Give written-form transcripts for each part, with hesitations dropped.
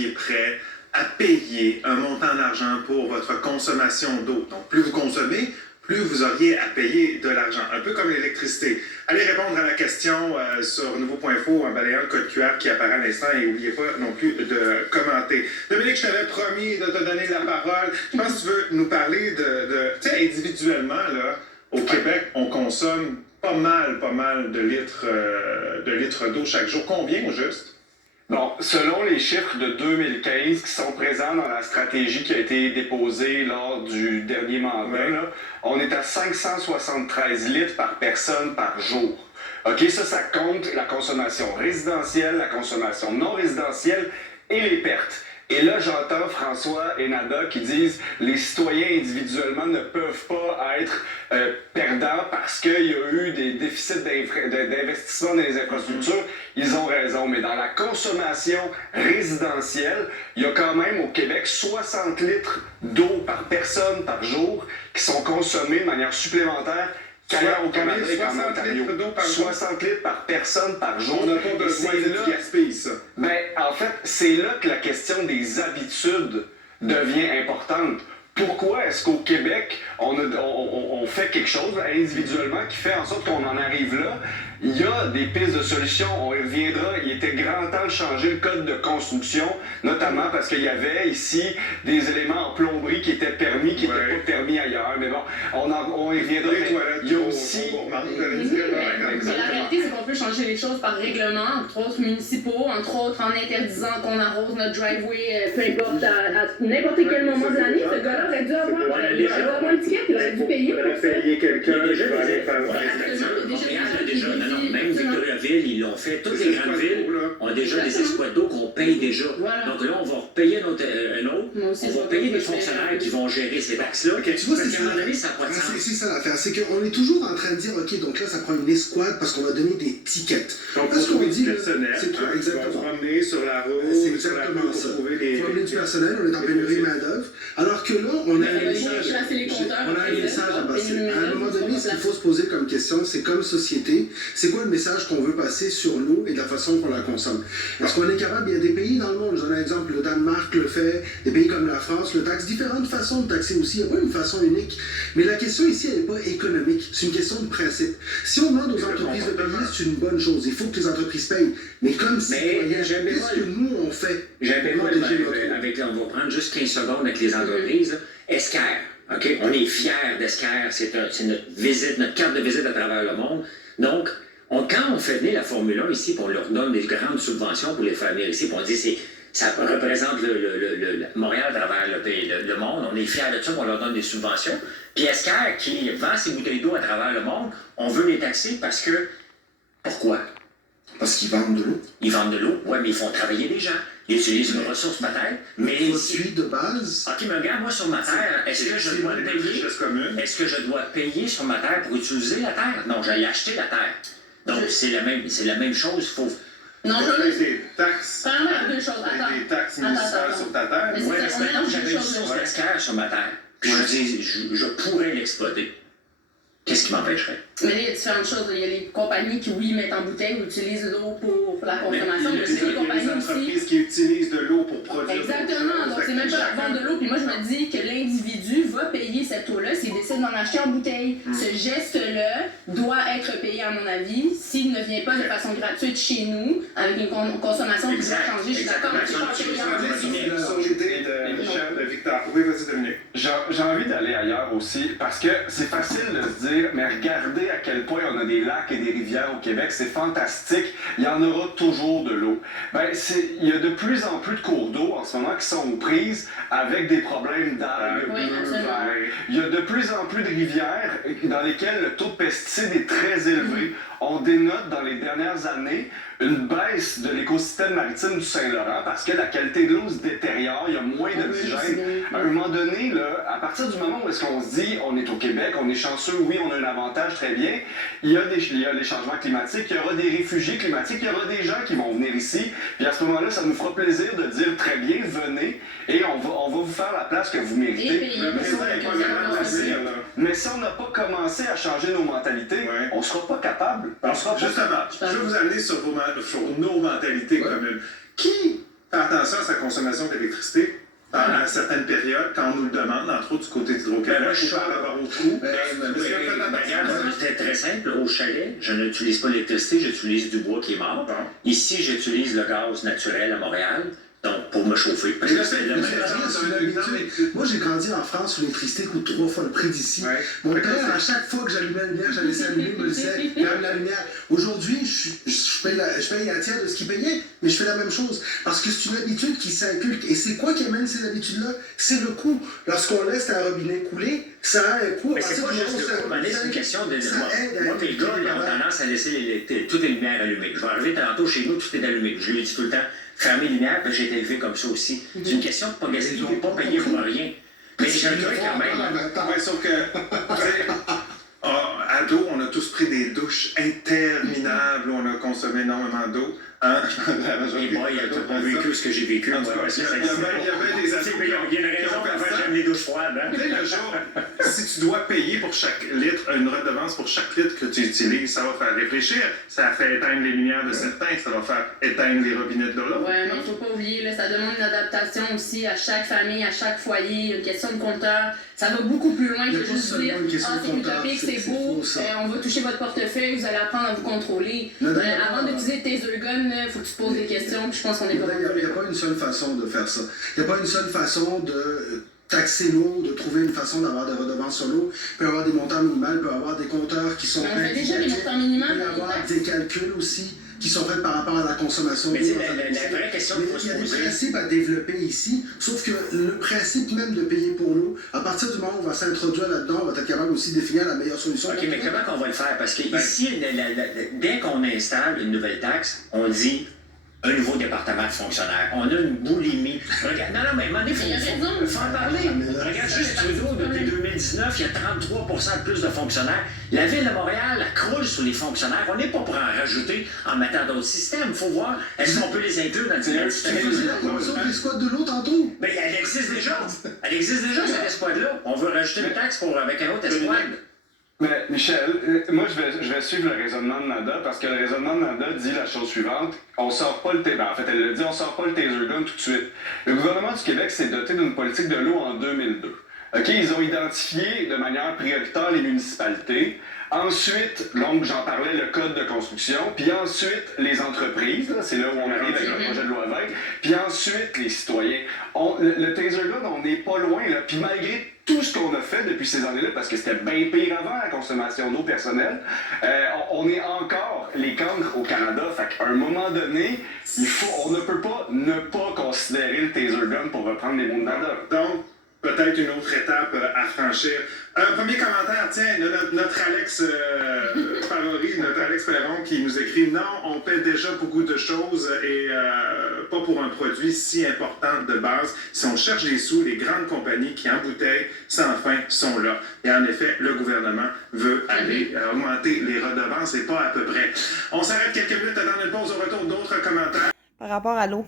seriez prêt à payer un montant d'argent pour votre consommation d'eau? Donc, plus vous consommez, plus vous auriez à payer de l'argent. Un peu comme l'électricité. Allez répondre à la question sur nouveau.info en balayant le code QR qui apparaît à l'instant et n'oubliez pas non plus de commenter. Dominique, je t'avais promis de te donner la parole. Je pense que tu veux nous parler tu sais, individuellement, là, au Québec, on consomme pas mal de litres d'eau chaque jour. Combien au juste? Bon, selon les chiffres de 2015 qui sont présents dans la stratégie qui a été déposée lors du dernier mandat, là, on est à 573 litres par personne par jour. OK, ça compte la consommation résidentielle, la consommation non résidentielle et les pertes. Et là, j'entends François et Nada qui disent les citoyens individuellement ne peuvent pas être perdants parce qu'il y a eu des déficits d'investissement dans les infrastructures. Ils ont raison, mais dans la consommation résidentielle, il y a quand même au Québec 60 litres d'eau par personne par jour qui sont consommés de manière supplémentaire. Au Canada, 60 litres d'eau par jour. 60 litres par personne par jour. On n'a pas besoin de gaspiller ça. Ben, en fait, c'est là que la question des habitudes devient importante. Pourquoi est-ce qu'au Québec, on fait quelque chose individuellement qui fait en sorte qu'on en arrive là? Il y a des pistes de solutions, on y reviendra. Il était grand temps de changer le code de construction, notamment parce qu'il y avait ici des éléments en plomberie qui étaient permis, qui n'étaient pas permis ailleurs. Mais bon, on y reviendra. Il y a aussi... Mais la réalité, c'est qu'on peut changer les choses par règlement, entre autres municipaux, entre autres en interdisant qu'on arrose notre driveway, peu importe, à n'importe quel moment de l'année. Ce gars-là aurait dû avoir un ticket, il aurait dû payer pour ça. Payer quelqu'un. Il y a déjà des infractions. Même Victoriaville, ils l'ont fait. Toutes les grandes villes ont déjà des escouades d'eau qu'on paye déjà. Voilà. Donc là, on va repayer un autre. On va payer des fonctionnaires qui vont gérer ces taxes-là. Okay, tu vois, parce qu'à un moment donné, ça n'a pas de sens. C'est ça l'affaire. C'est qu'on est toujours en train de dire, OK, donc là, ça prend une escouade parce qu'on va donner des tickets. Donc, parce qu'on dit, personnel, c'est toi, exactement. On va se promener sur la route, C'est exactement ça. Il faut amener du personnel, on est en pénurie main-d'œuvre. Alors que là, on a un message. On a un message à passer. À un moment donné, ce qu'il faut se poser comme question, c'est comme société, c'est quoi le message qu'on veut passer sur l'eau et de la façon qu'on la consomme? Est-ce qu'on est capable, il y a des pays dans le monde, j'en ai un exemple, le Danemark le fait, des pays comme la France le taxent, différentes façons de taxer aussi, il n'y a pas une façon unique. Mais la question ici, elle n'est pas économique, c'est une question de principe. Si on demande aux entreprises de payer, c'est une bonne chose, il faut que les entreprises payent. Mais comme citoyens, qu'est-ce que nous on fait? J'ai un paiement on va prendre juste 15 secondes avec les entreprises. Esquerre, OK? On est fiers d'Esquerre, c'est notre visite, notre carte de visite à travers le monde. Donc, quand on fait venir la Formule 1 ici, puis on leur donne des grandes subventions pour les faire venir ici, puis on dit ça représente Montréal à travers le monde, on est fiers de ça, on leur donne des subventions. Puis Esquerre, qui vend ses bouteilles d'eau à travers le monde, on veut les taxer parce que... Pourquoi? Parce qu'ils vendent de l'eau. Ils vendent de l'eau, oui, mais ils font travailler des gens. Ils utilisent une ressource peut-être, mais... Produit de base. OK, mais regarde, moi, sur ma terre, est-ce que je dois payer... Est-ce que je dois payer sur ma terre pour utiliser la terre? Non, j'allais acheter la terre. Donc, c'est la même chose, il faut... Non, je veux des taxes. Deux choses. Attends. Des taxes municipales sur ta terre. Oui, mais maintenant, j'avais une source d'esquerre sur ma terre. Puis je dis, je pourrais l'exploiter. Qu'est-ce qui m'empêcherait? Mais là, il y a différentes choses. Il y a les compagnies qui, oui, mettent en bouteille ou utilisent l'eau pour la consommation. Mais c'est les compagnies entreprises qui utilisent de l'eau pour produire. Exactement. Donc, c'est même pas la vente de l'eau. Puis moi, je me dis que l'individu va payer cette eau-là s'il décide d'en acheter en bouteille. Ce geste-là doit être payé, à mon avis, s'il ne vient pas de façon gratuite chez nous, avec une consommation qui va changer. Je suis d'accord, mais c'est pas payant. Sur l'idée de Michel, de Victor. Oui, vas-y, Dominique. J'ai envie d'aller ailleurs aussi, parce que c'est facile de se dire, mais regardez à quel point on a des lacs et des rivières au Québec, c'est fantastique, il y en aura toujours de l'eau. Ben, il y a de plus en plus de cours d'eau en ce moment qui sont aux prises avec des problèmes d'algues. Oui, absolument. Il y a de plus en plus de rivières dans lesquelles le taux de pesticides est très élevé. On dénote dans les dernières années une baisse de l'écosystème maritime du Saint-Laurent parce que la qualité de l'eau se détériore, il y a moins d'oxygène. À un moment donné, là, à partir du moment où est-ce qu'on se dit on est au Québec, on est chanceux, oui, on a un avantage, très bien, il y a les changements climatiques, il y aura des réfugiés climatiques, il y aura des gens qui vont venir ici, puis à ce moment-là, ça nous fera plaisir de dire très bien, venez, et on va vous faire la place que vous méritez. Mais si on n'a pas commencé à changer nos mentalités, on ne sera pas capable. Justement, je vais vous amener sur nos mentalités communes. Qui faire attention à sa consommation d'électricité pendant certaines périodes, quand on nous le demande, entre autres du côté d'Hydro-Québec, ou par rapport au trou. C'est très simple. Au chalet, je n'utilise pas l'électricité, j'utilise du bois qui est mort. Bon. Ici, j'utilise le gaz naturel à Montréal. Donc, pour me chauffer. Parce que c'est moi, j'ai grandi en France où l'électricité coûte 3 fois le prix d'ici. Ouais. Mon père, à chaque fois que j'allumais la lumière, j'allais laisser allumer, me disait, ferme la lumière. Aujourd'hui, je paye un tiers de ce qu'il payait, mais je fais la même chose. Parce que c'est une habitude qui s'inculque. Et c'est quoi qui amène ces habitudes-là? C'est le coût. Lorsqu'on laisse un robinet couler, ça a un coût. Mais c'est pas juste le coût, c'est une question de... Moi, tes gars, ils ont tendance à laisser toutes les lumières allumées. Je vais arriver tantôt chez nous, tout est allumé. Je lui dis tout le temps, fermer les lumières, puis j'ai été élevé comme ça aussi. C'est une question de pas gaspiller, de pas payer pour rien. Mais j'ai un truc quand même. Oui, sauf que, ado, on a tous pris des douches interminables où on a consommé énormément d'eau. Hein? Et moi, il a pas vécu ce que j'ai vécu. En tout cas, il y avait des ados. Il y a une raison pourquoi j'aime les douches froides. Hein? Tu sais, le jour, si tu dois payer pour chaque litre, une redevance pour chaque litre que tu utilises, ça va faire réfléchir. Ça fait éteindre les lumières de certains, ça va faire éteindre les robinets de l'autre. Ouais, mais il ne faut pas oublier, là, ça demande une adaptation aussi à chaque famille, à chaque foyer, une question de compteur. Ça va beaucoup plus loin que juste dire c'est utopique, c'est beau, on va toucher votre portefeuille, vous allez apprendre à vous contrôler. Avant d'utiliser tes taser gun, il faut que tu te poses des questions, puis je pense qu'on est pas mal. Il n'y a pas une seule façon de faire ça. Il n'y a pas une seule façon de taxer l'eau, de trouver une façon d'avoir des redevances sur l'eau. Il peut y avoir des montants minimales, il peut y avoir des compteurs qui sont faits. On fait déjà des montants minimales. Il peut y avoir des calculs aussi qui sont faits par rapport à la consommation. Mais la vraie question qu'il faut se poser... Il y a des principes à développer ici, sauf que le principe même de payer pour l'eau, à partir du moment où on va s'introduire là-dedans, on va être capable aussi de définir la meilleure solution. OK, mais comment on va le faire? Parce que ici, dès qu'on installe une nouvelle taxe, on dit un nouveau département de fonctionnaires. On a une boulimie. Regarde, non, mais à un moment donné, il faut en parler. Regarde juste Trudeau, depuis 2019, il y a 33% de plus de fonctionnaires. La Ville de Montréal, elle croule sur les fonctionnaires. On n'est pas pour en rajouter en mettant d'autres systèmes. Il faut voir, est-ce qu'on peut les inclure dans le système? Tu faisais la promotion des squats de l'eau tantôt? Mais elle existe déjà. Elle existe déjà, cette escouade-là. On veut rajouter une taxe avec un autre escouade. Mais Michel, moi je vais suivre le raisonnement de Nada parce que le raisonnement de Nada dit la chose suivante. On sort pas le taser. En fait, elle le dit, on sort pas le taser gun tout de suite. Le gouvernement du Québec s'est doté d'une politique de l'eau en 2002. OK, ils ont identifié de manière prioritaire les municipalités. Ensuite, donc j'en parlais, le code de construction. Puis ensuite, les entreprises. C'est là où on arrive avec le projet de loi 20. Puis ensuite, les citoyens. Le taser gun, on n'est pas loin. Là. Puis malgré tout ce qu'on a fait depuis ces années-là, parce que c'était bien pire avant la consommation d'eau personnelle, on est encore les cancres au Canada. Fait qu'à un moment donné, on ne peut pas ne pas considérer le taser gun pour reprendre les mots de Nada. Donc, peut-être une autre étape à franchir. Un premier commentaire, tiens, notre Alex favori, notre Alex Perron qui nous écrit « Non, on paie déjà beaucoup de choses et pas pour un produit si important de base. Si on cherche des sous, les grandes compagnies qui embouteillent sans fin sont là. » Et en effet, le gouvernement veut aller augmenter les redevances et pas à peu près. On s'arrête quelques minutes dans une pause. Au retour, d'autres commentaires. Par rapport à l'eau.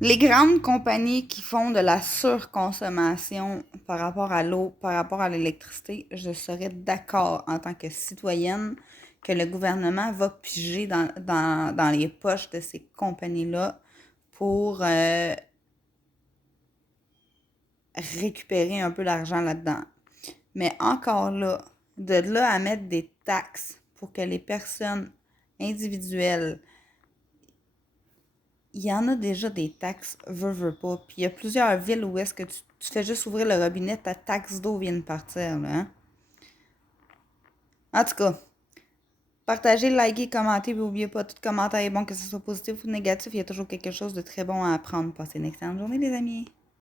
Les grandes compagnies qui font de la surconsommation par rapport à l'eau, par rapport à l'électricité, je serais d'accord en tant que citoyenne que le gouvernement va piger dans les poches de ces compagnies-là pour récupérer un peu d'argent là-dedans. Mais encore là, de là à mettre des taxes pour que les personnes individuelles, il y en a déjà des taxes, veux pas. Puis il y a plusieurs villes où est-ce que tu fais juste ouvrir le robinet, ta taxe d'eau vient de partir, là. Hein? En tout cas, partagez, likez, commentez, puis n'oubliez pas, tout commentaire est bon, que ce soit positif ou négatif, il y a toujours quelque chose de très bon à apprendre. Passez une excellente journée, les amis.